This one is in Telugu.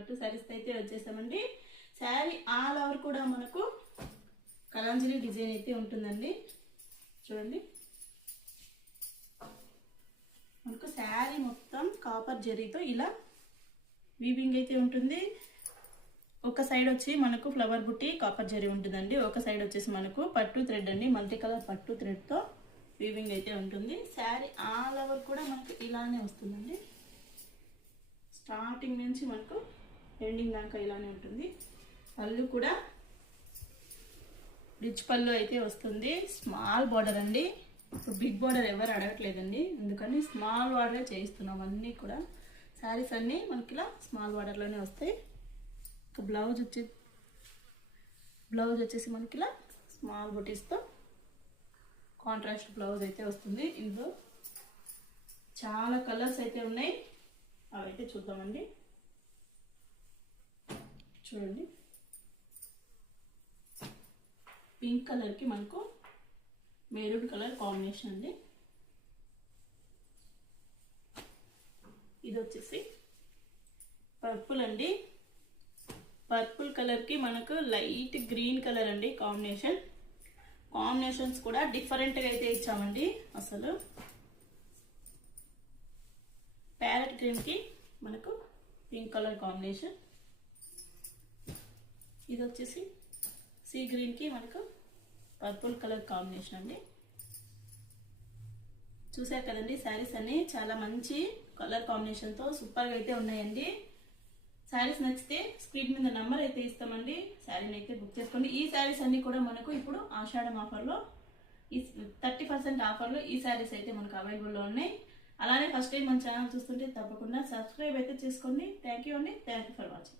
పట్టు శారీస్ అయితే వచ్చేసామండి. శారీ ఆల్ ఓవర్ కూడా మనకు కలంజరీ డిజైన్ అయితే ఉంటుందండి. చూడండి, మనకు శారీ మొత్తం కాపర్ జరీతో ఇలా వీవింగ్ అయితే ఉంటుంది. ఒక సైడ్ వచ్చి మనకు ఫ్లవర్ బుట్టి కాపర్ జరీ ఉంటుందండి. ఒక సైడ్ వచ్చేసి మనకు పట్టు థ్రెడ్ అండి, మల్టీ కలర్ పట్టు థ్రెడ్తో వీవింగ్ అయితే ఉంటుంది. శారీ ఆల్ ఓవర్ కూడా మనకు ఇలానే వస్తుందండి. స్టార్టింగ్ నుంచి మనకు ఎండింగ్ దాకా ఇలానే ఉంటుంది. పళ్ళు కూడా రిచ్ పళ్ళు అయితే వస్తుంది. స్మాల్ బార్డర్ అండి. ఇప్పుడు బిగ్ బార్డర్ ఎవరు అడగట్లేదండి, అందుకని స్మాల్ బార్డరే చేయిస్తున్నాం. అన్నీ కూడా శారీస్ అన్నీ మనకి ఇలా స్మాల్ బార్డర్లోనే వస్తాయి. బ్లౌజ్ వచ్చేసి మనకి ఇలా స్మాల్ బుటీస్తో కాంట్రాస్ట్ బ్లౌజ్ అయితే వస్తుంది. ఇందులో చాలా కలర్స్ అయితే ఉన్నాయి, అవైతే చూద్దామండి. చూడండి, పింక్ కలర్కి మనకు మెరూన్ కలర్ కాంబినేషన్ అండి. ఇది వచ్చేసి పర్పుల్ అండి. పర్పుల్ కలర్కి మనకు లైట్ గ్రీన్ కలర్ అండి కాంబినేషన్స్ కూడా డిఫరెంట్గా అయితే ఇచ్చామండి. అసలు ప్యారెట్ గ్రీన్కి మనకు పింక్ కలర్ కాంబినేషన్. ఇది వచ్చేసి సీ గ్రీన్కి మనకు పర్పుల్ కలర్ కాంబినేషన్ అండి. చూసారు కదండి, శారీస్ అన్ని చాలా మంచి కలర్ కాంబినేషన్తో సూపర్గా అయితే ఉన్నాయండి. శారీస్ నచ్చితే స్క్రీన్ మీద నెంబర్ అయితే ఇస్తామండి, శారీని అయితే బుక్ చేసుకోండి. ఈ శారీస్ అన్ని కూడా మనకు ఇప్పుడు ఆషాఢం ఆఫర్లో, ఈ 30% ఆఫర్లో ఈ శారీస్ అయితే మనకు అవైలబుల్లో ఉన్నాయి. అలానే ఫస్ట్ టైం మన ఛానల్ చూస్తుంటే తప్పకుండా సబ్స్క్రైబ్ అయితే చేసుకోండి. థ్యాంక్ యూ అండి. Thank you for watching.